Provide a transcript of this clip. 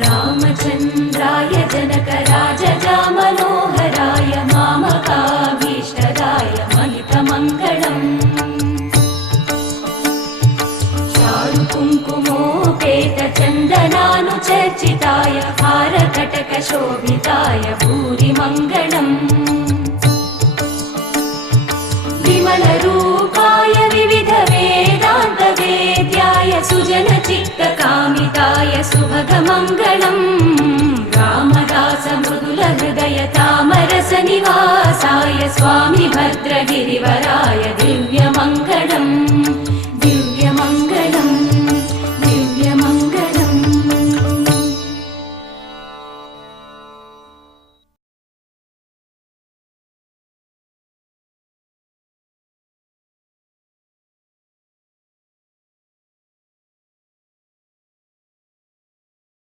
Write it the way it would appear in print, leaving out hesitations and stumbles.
रामचन्द्राय जनकराजजामनोहराय मामकाभीष्टदाय महितमङ्गलम् चारुकुङ्कुमोपेतचन्दनानुचर्चिताय हारकटकशोभिताय भूरिमङ्गलम् विमलरूपाय विविधवेदान्तवेद्याय सुजनचित्तकामिताय सुभगमङ्गलम् रामदासमृदुलहृदय तामरसनिवासाय स्वामि भद्रगिरिवराय दिव्यमङ्गलम्